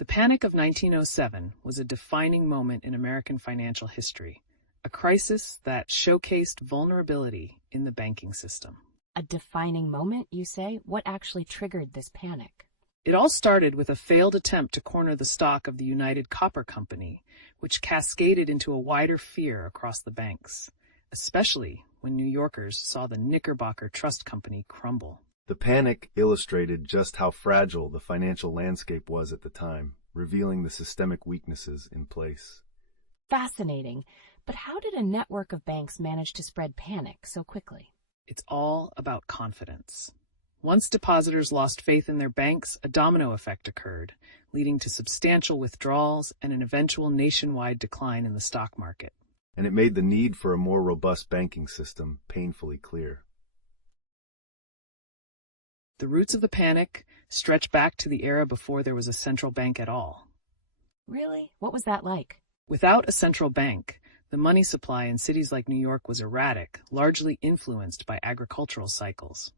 The Panic of 1907 was a defining moment in American financial history, a crisis that showcased vulnerability in the banking system. A defining moment, you say? What actually triggered this panic? It all started with a failed attempt to corner the stock of the United Copper Company, which cascaded into a wider fear across the banks, especially when New Yorkers saw the Knickerbocker Trust Company crumble. The panic illustrated just how fragile the financial landscape was at the time, revealing the systemic weaknesses in place. Fascinating. But how did a network of banks manage to spread panic so quickly? It's all about confidence. Once depositors lost faith in their banks, a domino effect occurred, leading to substantial withdrawals and an eventual nationwide decline in the stock market. And it made the need for a more robust banking system painfully clear. The roots of the panic stretch back to the era before there was a central bank at all. Really? What was that like? Without a central bank, the money supply in cities like New York was erratic, largely influenced by agricultural cycles.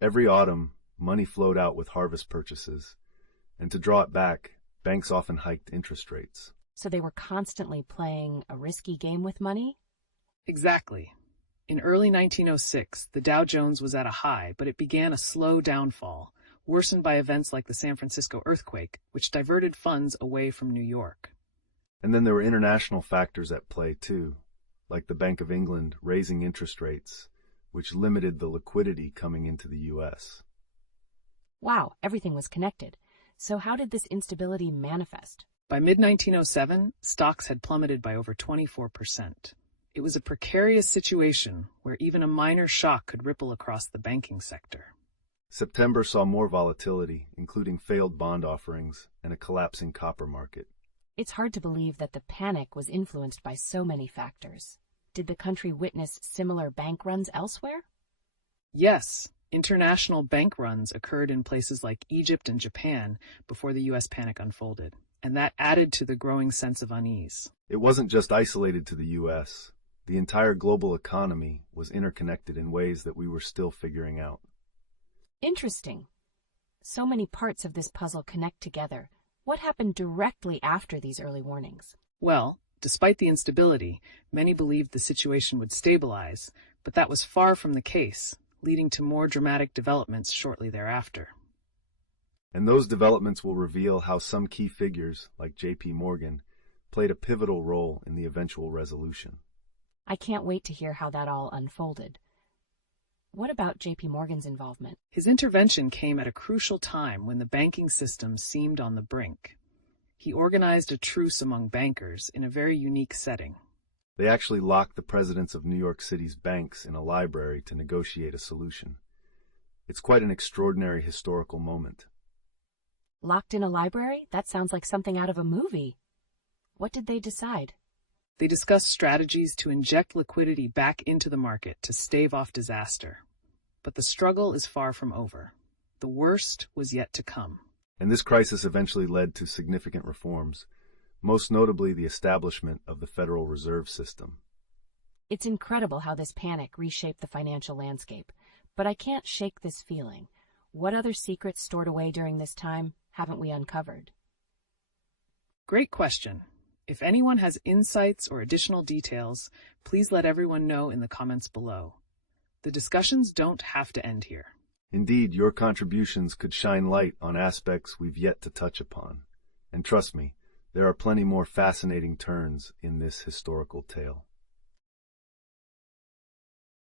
Every autumn, money flowed out with harvest purchases, and to draw it back, banks often hiked interest rates. So they were constantly playing a risky game with money? Exactly. In early 1906, the Dow Jones was at a high, but it began a slow downfall, worsened by events like the San Francisco earthquake, which diverted funds away from New York. And then there were international factors at play too, like the Bank of England raising interest rates, which limited the liquidity coming into the U.S. Wow, everything was connected. So how did this instability manifest? By mid-1907, stocks had plummeted by over 24%. It was a precarious situation where even a minor shock could ripple across the banking sector. September saw more volatility, including failed bond offerings and a collapsing copper market. It's hard to believe that the panic was influenced by so many factors. Did the country witness similar bank runs elsewhere? Yes, international bank runs occurred in places like Egypt and Japan before the U.S. panic unfolded, and that added to the growing sense of unease. It wasn't just isolated to the U.S. The entire global economy was interconnected in ways that we were still figuring out. Interesting. So many parts of this puzzle connect together. What happened directly after these early warnings? Well, despite the instability, many believed the situation would stabilize, but that was far from the case, leading to more dramatic developments shortly thereafter. And those developments will reveal how some key figures, like J.P. Morgan, played a pivotal role in the eventual resolution. I can't wait to hear how that all unfolded. What about J.P. Morgan's involvement? His intervention came at a crucial time when the banking system seemed on the brink. He organized a truce among bankers in a very unique setting. They actually locked the presidents of New York City's banks in a library to negotiate a solution. It's quite an extraordinary historical moment. Locked in a library? That sounds like something out of a movie. What did they decide? They discussed strategies to inject liquidity back into the market to stave off disaster. But the struggle is far from over. The worst was yet to come. And this crisis eventually led to significant reforms, most notably the establishment of the Federal Reserve System. It's incredible how this panic reshaped the financial landscape, but I can't shake this feeling. What other secrets stored away during this time haven't we uncovered? Great question. If anyone has insights or additional details, please let everyone know in the comments below. The discussions don't have to end here. Indeed, your contributions could shine light on aspects we've yet to touch upon. And trust me, there are plenty more fascinating turns in this historical tale.